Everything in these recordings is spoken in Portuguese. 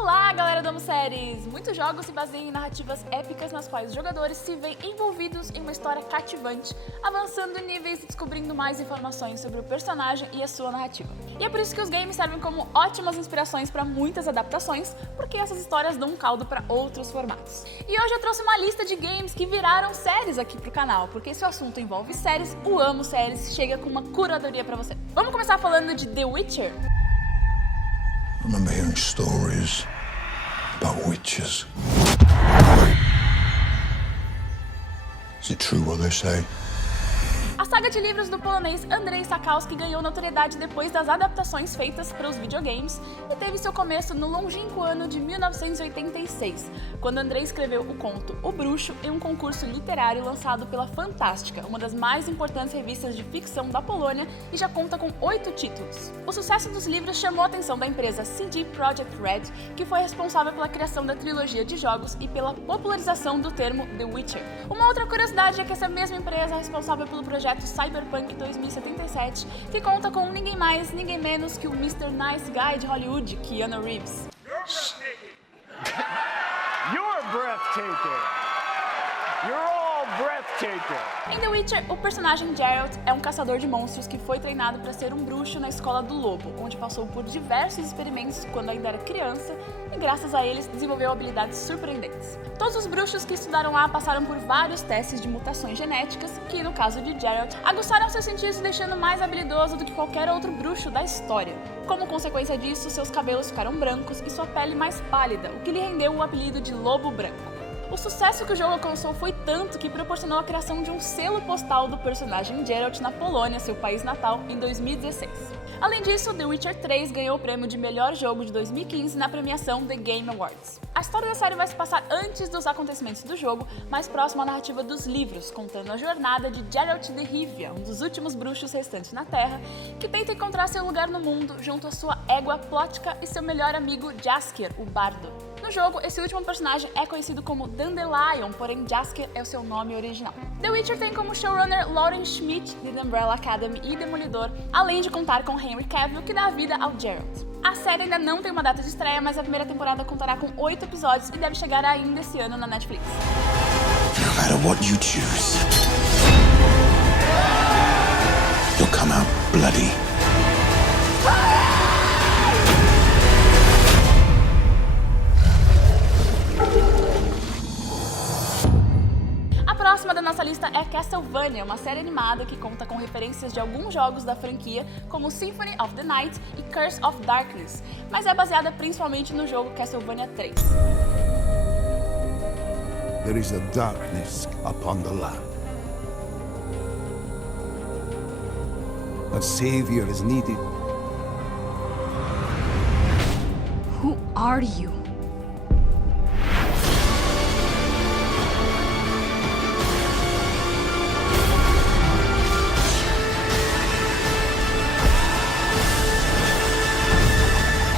Olá, galera do Amo Séries! Muitos jogos se baseiam em narrativas épicas nas quais os jogadores se veem envolvidos em uma história cativante, avançando níveis e descobrindo mais informações sobre o personagem e a sua narrativa. E é por isso que os games servem como ótimas inspirações para muitas adaptações, porque essas histórias dão um caldo para outros formatos. E hoje eu trouxe uma lista de games que viraram séries aqui pro canal, porque se o assunto envolve séries, o Amo Séries chega com uma curadoria para você. Vamos começar falando de The Witcher? I remember hearing stories about witches. Is it true what they say? A saga de livros do polonês Andrzej Sapkowski ganhou notoriedade depois das adaptações feitas para os videogames e teve seu começo no longínquo ano de 1986, quando Andrzej escreveu o conto O Bruxo em um concurso literário lançado pela Fantástica, uma das mais importantes revistas de ficção da Polônia, e já conta com 8 títulos. O sucesso dos livros chamou a atenção da empresa CD Projekt Red, que foi responsável pela criação da trilogia de jogos e pela popularização do termo The Witcher. Uma outra curiosidade é que essa mesma empresa é responsável pelo projeto Cyberpunk 2077, que conta com ninguém mais, ninguém menos que o Mr. Nice Guy de Hollywood, Keanu Reeves. You're breathtaking. You're all breathtaking. Em The Witcher, o personagem Geralt é um caçador de monstros que foi treinado para ser um bruxo na Escola do Lobo, onde passou por diversos experimentos quando ainda era criança e, graças a eles, desenvolveu habilidades surpreendentes. Todos os bruxos que estudaram lá passaram por vários testes de mutações genéticas que, no caso de Geralt, aguçaram seus sentidos, deixando mais habilidoso do que qualquer outro bruxo da história. Como consequência disso, seus cabelos ficaram brancos e sua pele mais pálida, o que lhe rendeu o apelido de Lobo Branco. O sucesso que o jogo alcançou foi tanto que proporcionou a criação de um selo postal do personagem Geralt na Polônia, seu país natal, em 2016. Além disso, The Witcher 3 ganhou o prêmio de melhor jogo de 2015 na premiação The Game Awards. A história da série vai se passar antes dos acontecimentos do jogo, mais próximo à narrativa dos livros, contando a jornada de Geralt de Rivia, um dos últimos bruxos restantes na Terra, que tenta encontrar seu lugar no mundo junto à sua égua Plotka e seu melhor amigo Jaskier, o Bardo. No jogo, esse último personagem é conhecido como Dandelion, porém Jaskier é o seu nome original. The Witcher tem como showrunner Lauren Schmidt, de The Umbrella Academy e Demolidor, além de contar com Henry Cavill, que dá vida ao Geralt. A série ainda não tem uma data de estreia, mas a primeira temporada contará com 8 episódios e deve chegar ainda esse ano na Netflix. No matter what you choose, you'll come out bloody. A próxima da nossa lista é Castlevania, uma série animada que conta com referências de alguns jogos da franquia, como Symphony of the Night e Curse of Darkness, mas é baseada principalmente no jogo Castlevania 3. There is a darkness upon the land. A savior is needed. Who are you?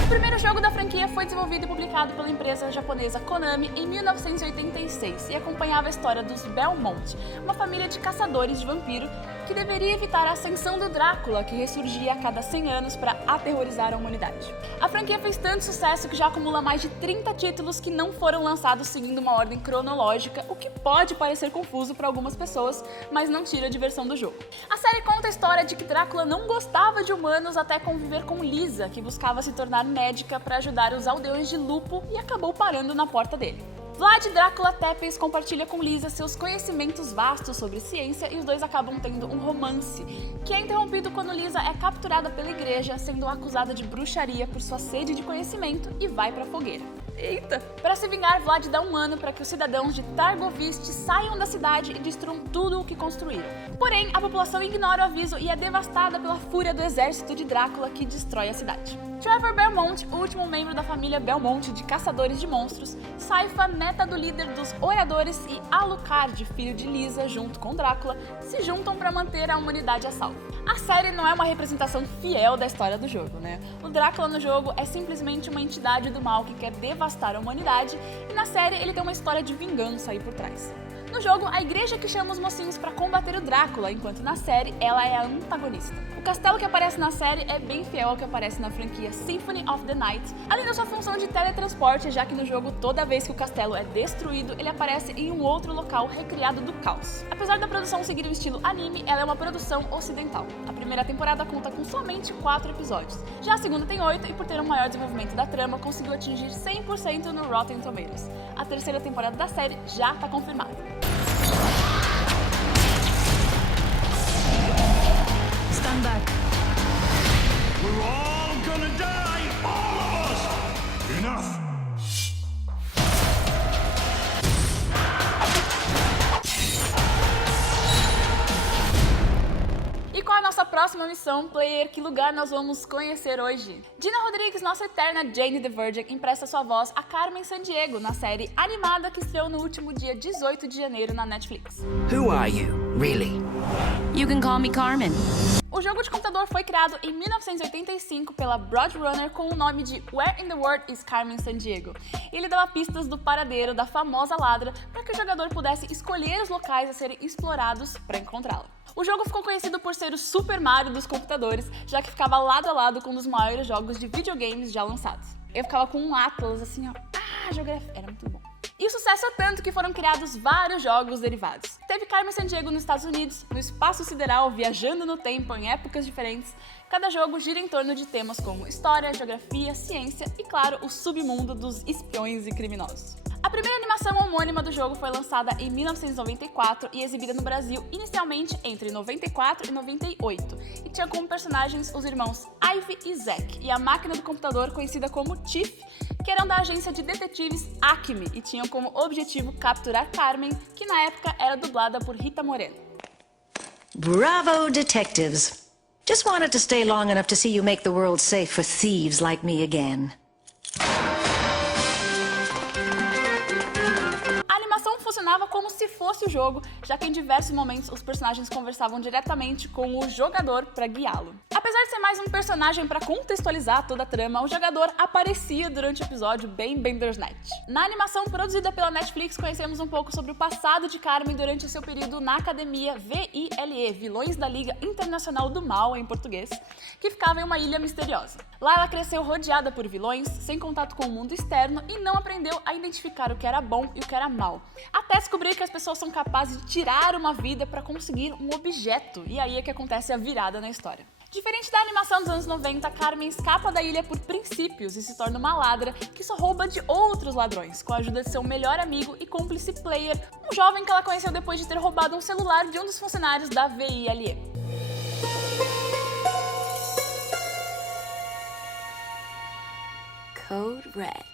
O primeiro jogo da franquia foi desenvolvido e publicado pela empresa japonesa Konami em 1986 e acompanhava a história dos Belmont, uma família de caçadores de vampiro que deveria evitar a ascensão do Drácula, que ressurgia a cada 100 anos para aterrorizar a humanidade. A franquia fez tanto sucesso que já acumula mais de 30 títulos que não foram lançados seguindo uma ordem cronológica, o que pode parecer confuso para algumas pessoas, mas não tira a diversão do jogo. A série conta a história de que Drácula não gostava de humanos até conviver com Lisa, que buscava se tornar médica para ajudar os aldeões de Lupo e acabou parando na porta dele. Vlad Drácula Tepes compartilha com Lisa seus conhecimentos vastos sobre ciência e os dois acabam tendo um romance, que é interrompido quando Lisa é capturada pela igreja, sendo acusada de bruxaria por sua sede de conhecimento e vai pra fogueira. Eita! Para se vingar, Vlad dá um ano para que os cidadãos de Targovist saiam da cidade e destruam tudo o que construíram. Porém, a população ignora o aviso e é devastada pela fúria do exército de Drácula, que destrói a cidade. Trevor Belmont, o último membro da família Belmont de caçadores de monstros, Saifa, neta do líder dos Oradores, e Alucard, filho de Lisa, junto com Drácula, se juntam para manter a humanidade a salvo. A série não é uma representação fiel da história do jogo, né? O Drácula no jogo é simplesmente uma entidade do mal que quer devastar a humanidade, e na série ele tem uma história de vingança aí por trás. No jogo, a igreja que chama os mocinhos para combater o Drácula, enquanto na série ela é a antagonista. O castelo que aparece na série é bem fiel ao que aparece na franquia Symphony of the Night, além da sua função de teletransporte, já que no jogo toda vez que o castelo é destruído, ele aparece em um outro local recriado do caos. Apesar da produção seguir o estilo anime, ela é uma produção ocidental. A primeira temporada conta com somente 4 episódios. Já a segunda tem 8 e, por ter um maior desenvolvimento da trama, conseguiu atingir 100% no Rotten Tomatoes. A terceira temporada da série já está confirmada. Stand back. We're all gonna die! All of us! Enough! E qual é a nossa próxima missão, player? Que lugar nós vamos conhecer hoje? Dina Rodrigues, nossa eterna Jane the Virgin, empresta sua voz a Carmen Sandiego na série animada que estreou no último dia 18 de janeiro na Netflix. Who are you, really? You can call me Carmen. O jogo de computador foi criado em 1985 pela Broadrunner com o nome de Where in the World is Carmen Sandiego? E ele dava pistas do paradeiro da famosa ladra para que o jogador pudesse escolher os locais a serem explorados para encontrá-la. O jogo ficou conhecido por ser o Super Mario dos computadores, já que ficava lado a lado com um dos maiores jogos de videogames já lançados. Eu ficava com um Atlas assim, ó, geografia, era muito bom. E o sucesso é tanto que foram criados vários jogos derivados. Teve Carmen Sandiego nos Estados Unidos, no espaço sideral, viajando no tempo em épocas diferentes. Cada jogo gira em torno de temas como história, geografia, ciência e, claro, o submundo dos espiões e criminosos. A primeira animação homônima do jogo foi lançada em 1994 e exibida no Brasil inicialmente entre 94 e 98, e tinha como personagens os irmãos Ivy e Zack e a máquina do computador conhecida como Tiff, que eram da agência de detetives Acme e tinham como objetivo capturar Carmen, que na época era dublada por Rita Moreno. Bravo, detectives. Just wanted to stay long enough to see you make the world safe for thieves like me again. Funcionava como se fosse o jogo, já que em diversos momentos os personagens conversavam diretamente com o jogador para guiá-lo. Apesar de ser mais um personagem para contextualizar toda a trama, o jogador aparecia durante o episódio bem Bandersnatch. Na animação produzida pela Netflix, conhecemos um pouco sobre o passado de Carmen durante o seu período na academia VILE, Vilões da Liga Internacional do Mal em português, que ficava em uma ilha misteriosa. Lá ela cresceu rodeada por vilões, sem contato com o mundo externo e não aprendeu a identificar o que era bom e o que era mal. Até descobrir que as pessoas são capazes de tirar uma vida para conseguir um objeto, e aí é que acontece a virada na história. Diferente da animação dos anos 90, Carmen escapa da ilha por princípios e se torna uma ladra que só rouba de outros ladrões, com a ajuda de seu melhor amigo e cúmplice Player, um jovem que ela conheceu depois de ter roubado um celular de um dos funcionários da VILE. Code Red.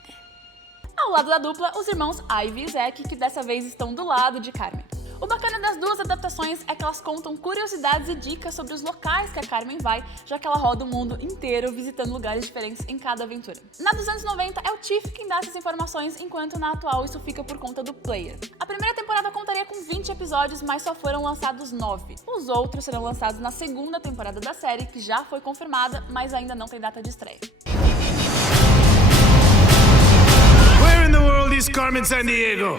Ao lado da dupla, os irmãos Ivy e Zack, que dessa vez estão do lado de Carmen. O bacana das duas adaptações é que elas contam curiosidades e dicas sobre os locais que a Carmen vai, já que ela roda o mundo inteiro visitando lugares diferentes em cada aventura. Na dos anos 90 é o Tiff quem dá essas informações, enquanto na atual isso fica por conta do Player. A primeira temporada contaria com 20 episódios, mas só foram lançados 9. Os outros serão lançados na segunda temporada da série, que já foi confirmada, mas ainda não tem data de estreia. Where in the world is Carmen Sandiego?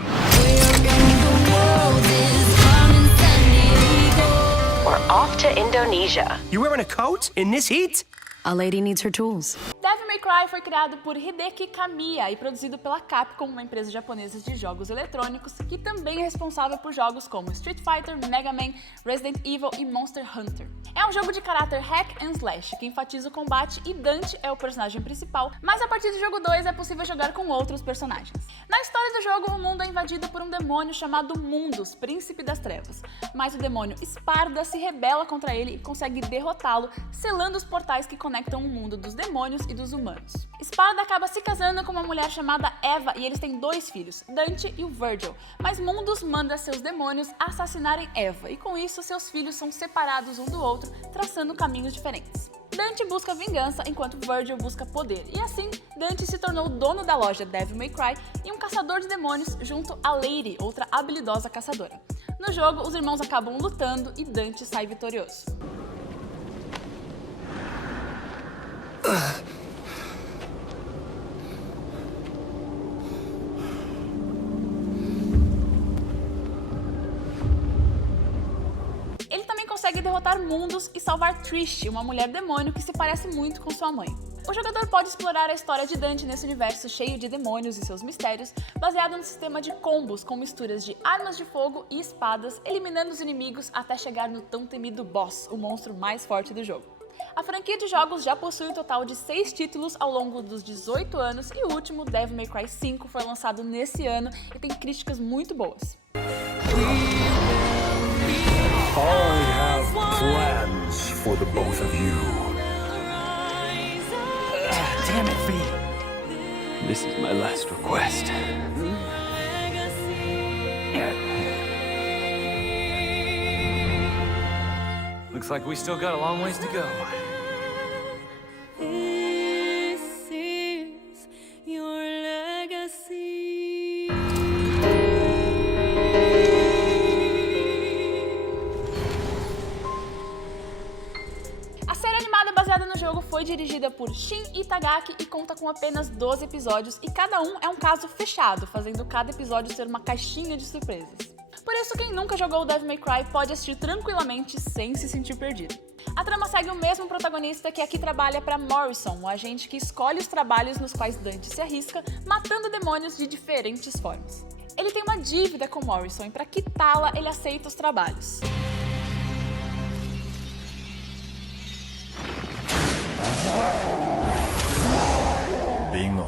We're off to Indonesia. You wearing a coat in this heat? A lady needs her tools. Devil May Cry foi criado por Hideki Kamiya e produzido pela Capcom, uma empresa japonesa de jogos eletrônicos que também é responsável por jogos como Street Fighter, Mega Man, Resident Evil e Monster Hunter. É um jogo de caráter hack and slash que enfatiza o combate e Dante é o personagem principal, mas a partir do jogo 2 é possível jogar com outros personagens. Na história do jogo, o mundo é invadido por um demônio chamado Mundus, Príncipe das Trevas, mas o demônio Sparda se rebela contra ele e consegue derrotá-lo, selando os portais que conectam o mundo dos demônios e dos humanos. Sparda acaba se casando com uma mulher chamada Eva e eles têm 2 filhos, Dante e o Virgil, mas Mundus manda seus demônios assassinarem Eva e com isso seus filhos são separados um do outro, traçando caminhos diferentes. Dante busca vingança enquanto Virgil busca poder, e assim Dante se tornou dono da loja Devil May Cry e um caçador de demônios junto a Lady, outra habilidosa caçadora. No jogo, os irmãos acabam lutando e Dante sai vitorioso. derrotar mundos e salvar Trish, uma mulher demônio que se parece muito com sua mãe. O jogador pode explorar a história de Dante nesse universo cheio de demônios e seus mistérios, baseado no sistema de combos com misturas de armas de fogo e espadas, eliminando os inimigos até chegar no tão temido boss, o monstro mais forte do jogo. A franquia de jogos já possui um total de 6 títulos ao longo dos 18 anos e o último, Devil May Cry 5, foi lançado nesse ano e tem críticas muito boas. I have plans for the both of you. Damn it, V. This is my last request. Looks like we still got a long ways to go. This is your legacy. A série animada baseada no jogo foi dirigida por Shin Itagaki e conta com apenas 12 episódios e cada um é um caso fechado, fazendo cada episódio ser uma caixinha de surpresas. Por isso, quem nunca jogou o Devil May Cry pode assistir tranquilamente sem se sentir perdido. A trama segue o mesmo protagonista que aqui trabalha para Morrison, o agente que escolhe os trabalhos nos quais Dante se arrisca, matando demônios de diferentes formas. Ele tem uma dívida com Morrison e para quitá-la ele aceita os trabalhos. Bingo.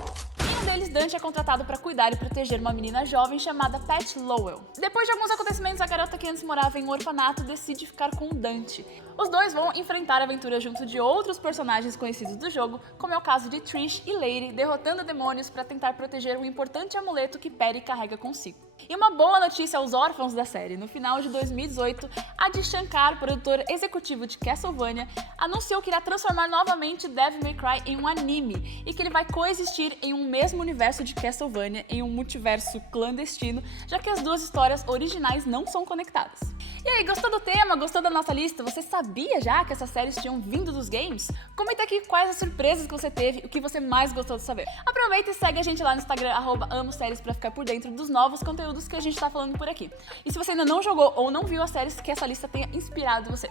Um deles, Dante, é contratado para cuidar e proteger uma menina jovem chamada Pat Lowell. Depois de alguns acontecimentos, a garota que antes morava em um orfanato decide ficar com o Dante. Os dois vão enfrentar aventuras junto de outros personagens conhecidos do jogo, como é o caso de Trish e Lady, derrotando demônios para tentar proteger um importante amuleto que Perry carrega consigo. E uma boa notícia aos órfãos da série: no final de 2018, Adi Shankar, produtor executivo de Castlevania, anunciou que irá transformar novamente Devil May Cry em um anime e que ele vai coexistir em um mesmo universo de Castlevania, em um multiverso clandestino, já que as duas histórias originais não são conectadas. E aí, gostou do tema? Gostou da nossa lista? Você sabia já que essas séries tinham vindo dos games? Comenta aqui quais as surpresas que você teve e o que você mais gostou de saber. Aproveita e segue a gente lá no Instagram, @amoséries, pra ficar por dentro dos novos conteúdos que a gente tá falando por aqui. E se você ainda não jogou ou não viu as séries que essa lista tenha inspirado você,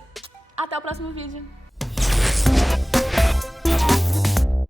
até o próximo vídeo!